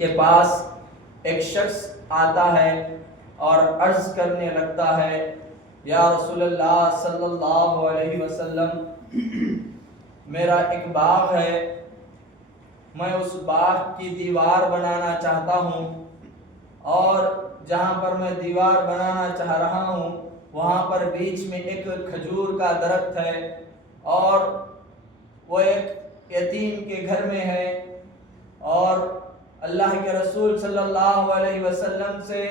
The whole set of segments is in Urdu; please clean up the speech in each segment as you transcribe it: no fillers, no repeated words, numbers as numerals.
کے پاس ایک شخص آتا ہے اور عرض کرنے لگتا ہے، یا رسول اللہ صلی اللہ علیہ وسلم، میرا ایک باغ ہے، میں اس باغ کی دیوار بنانا چاہتا ہوں، اور جہاں پر میں دیوار بنانا چاہ رہا ہوں وہاں پر بیچ میں ایک کھجور کا درخت ہے، اور وہ ایک یتیم کے گھر میں ہے، اور اللہ کے رسول صلی اللہ علیہ وسلم سے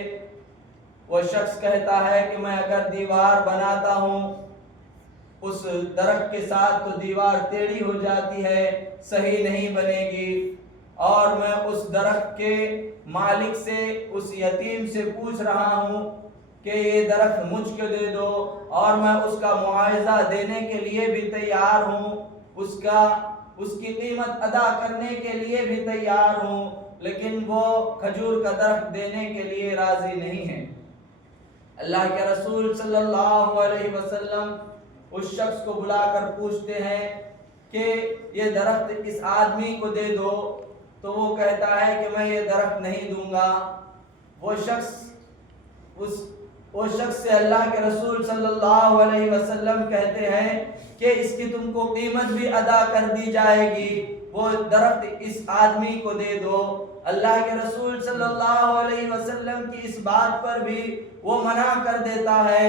وہ شخص کہتا ہے کہ میں اگر دیوار بناتا ہوں اس درخت کے ساتھ تو دیوار ٹیڑھی ہو جاتی ہے، صحیح نہیں بنے گی، اور میں اس درخت کے مالک سے، اس یتیم سے پوچھ رہا ہوں کہ یہ درخت مجھ کو دے دو، اور میں اس کا معاوضہ دینے کے لیے بھی تیار ہوں، اس کی قیمت ادا کرنے کے لیے بھی تیار ہوں، لیکن وہ کھجور کا درخت دینے کے لیے راضی نہیں ہے۔ اللہ کے رسول صلی اللہ علیہ وسلم اس شخص کو بلا کر پوچھتے ہیں کہ یہ درخت اس آدمی کو دے دو، تو وہ کہتا ہے کہ میں یہ درخت نہیں دوں گا۔ وہ شخص سے اللہ کے رسول صلی اللہ علیہ وسلم کہتے ہیں کہ اس کی تم کو قیمت بھی ادا کر دی جائے گی، وہ درخت اس آدمی کو دے دو۔ اللہ کے رسول صلی اللہ علیہ وسلم کی اس بات پر بھی وہ منع کر دیتا ہے،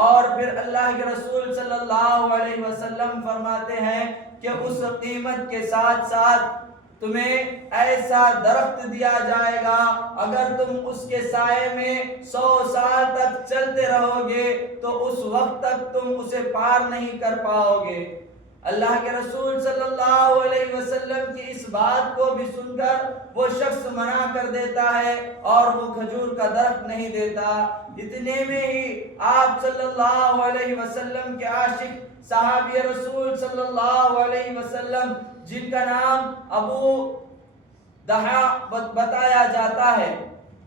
اور پھر اللہ کے رسول صلی اللہ علیہ وسلم فرماتے ہیں کہ اس قیمت کے ساتھ ساتھ تمہیں ایسا درخت دیا جائے گا، اگر تم اس کے سائے میں 100 سال تک چلتے رہو گے تو اس وقت تک تم اسے پار نہیں کر پاؤ گے۔ اللہ کے رسول صلی اللہ علیہ وسلم کی اس بات کو بھی سن کر وہ شخص منع کر دیتا ہے اور وہ کھجور کا درخت نہیں دیتا۔ اتنے میں ہی آپ صلی اللہ علیہ وسلم کے عاشق صحابی رسول صلی اللہ علیہ وسلم، جن کا نام ابو دحا بتایا جاتا ہے،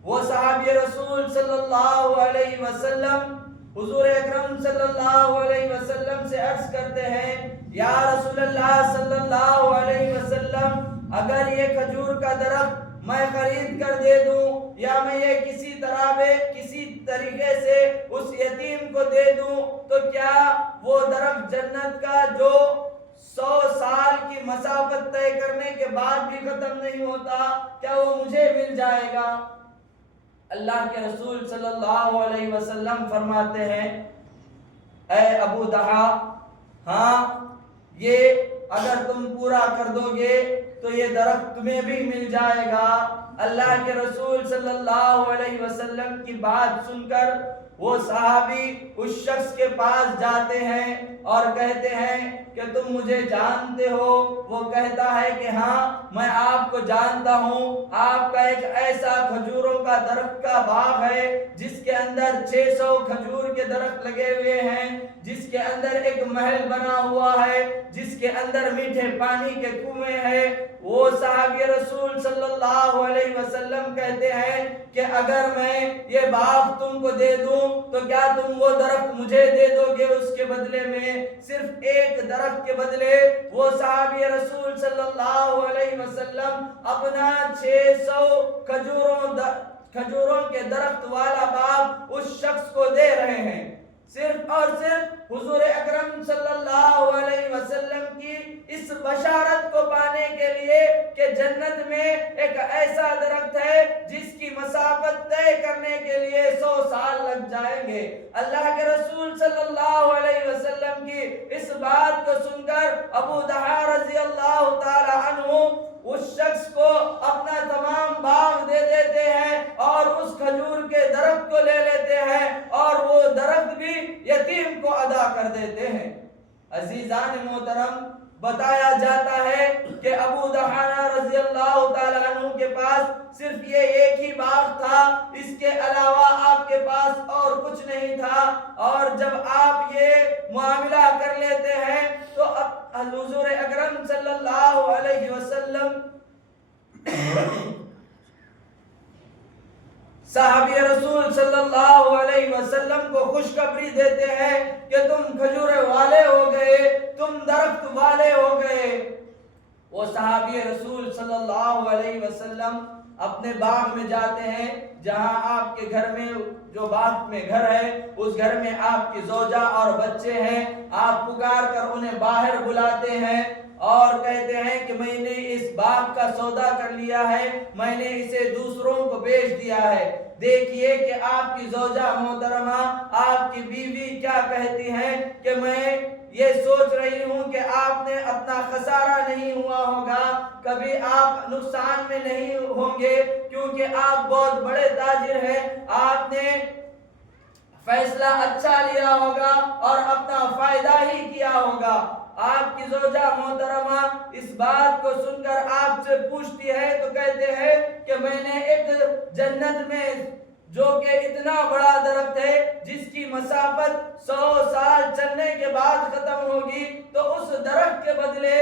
وہ صحابی رسول صلی اللہ علیہ وسلم حضور اکرم صلی اللہ علیہ وسلم سے عرض کرتے ہیں، یا رسول اللہ صلی اللہ علیہ وسلم، اگر یہ کھجور کا درخت میں خرید کر دے دوں یا میں یہ کسی طریقے سے اس یتیم کو دے دوں تو کیا وہ درخت جنت کا جو 100 سال کی مسافت طے کرنے کے بعد بھی ختم نہیں ہوتا، کیا وہ مجھے مل جائے گا؟ اللہ کے رسول صلی اللہ علیہ وسلم فرماتے ہیں، اے ابو دحا، ہاں، یہ اگر تم پورا کر دو گے تو یہ درخت تمہیں بھی مل جائے گا۔ اللہ کے رسول صلی اللہ علیہ وسلم کی بات سن کر وہ صحابی اس شخص کے پاس جاتے ہیں اور کہتے ہیں کہ تم مجھے جانتے ہو؟ وہ کہتا ہے کہ ہاں، میں آپ کو جانتا ہوں، آپ کا ایک ایسا کھجوروں کا درخت کا باغ ہے جس کے اندر 600 کھجور کے درخت لگے ہوئے ہیں، جس کے اندر ایک محل بنا ہوا ہے، جس کے اندر میٹھے پانی کے کنویں ہیں۔ وہ صحابی رسول صلی اللہ علیہ وسلم کہتے ہیں کہ اگر میں یہ باغ تم کو دے دوں تو کیا تم وہ درخت مجھے دے دو گے؟ اس کے بدلے میں صرف ایک درخت کے بدلے وہ صحابی رسول صلی اللہ علیہ وسلم اپنا 600 کھجوروں کے درخت والا باغ اس شخص کو دے رہے ہیں، صرف اور صرف حضور اکرم صلی اللہ علیہ وسلم کی اس بشارت کو پانے کے لیے کہ جنت میں ایک ایسا درخت ہے جس کی مسافت طے کرنے کے لیے 100 سال لگ جائیں گے۔ اللہ کے رسول صلی اللہ علیہ وسلم کی اس بات کو سن کر ابو دحا رضی اللہ تعالی عنہ اس شخص کو اپنا تمام باغ دے دیتے ہیں اور اس کھجور کے درخت کو لے لیتے ہیں اور وہ درخت بھی یتیم کو ادا کر دیتے ہیں۔ عزیزان محترم، بتایا جاتا ہے کہ ابو دحا رضی اللہ تعالیٰ عنہ کے پاس صرف یہ ایک ہی باغ تھا، اس کے علاوہ آپ کے پاس اور کچھ نہیں تھا، اور جب آپ یہ معاملہ کر لیتے ہیں تو اب حضور اکرم صلی اللہ علیہ وسلم صحابی رسول صلی اللہ علیہ وسلم کو خوشخبری دیتے ہیں کہ تم کھجور والے ہو گئے، تم درخت والے ہو گئے۔ وہ صحابی رسول صلی اللہ علیہ وسلم اپنے باغ میں جاتے ہیں، جہاں آپ کے گھر میں جو باغ میں گھر ہے اس گھر میں آپ کی زوجہ اور بچے ہیں، آپ پکار کر انہیں باہر بلاتے ہیں اور کہتے ہیں کہ میں نے اس باغ کا سودا کر لیا ہے، میں نے اسے دوسروں کو بیچ دیا ہے۔ دیکھیے کہ آپ کی زوجہ محترمہ، آپ کی بیوی کیا کہتی ہیں کہ میں یہ سوچ رہی ہوں کہ آپ نے اپنا خسارہ نہیں ہوا ہوگا، کبھی آپ نقصان میں نہیں ہوں گے، کیونکہ آپ بہت بڑے تاجر ہیں، آپ نے فیصلہ اچھا لیا ہوگا اور اپنا فائدہ ہی کیا ہوگا۔ آپ کی زوجہ محترمہ اس بات کو سن کر آپ سے پوچھتی ہے تو کہتے ہیں کہ میں نے ایک جنت میں جو کہ اتنا بڑا درخت ہے جس کی مسافت 100 سال چلنے کے بعد ختم ہوگی، تو اس درخت کے بدلے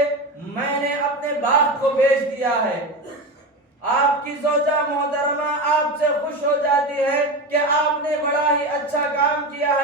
میں نے اپنے باغ کو بیچ دیا ہے۔ آپ کی زوجہ محترمہ آپ سے خوش ہو جاتی ہے کہ آپ نے بڑا ہی اچھا کام کیا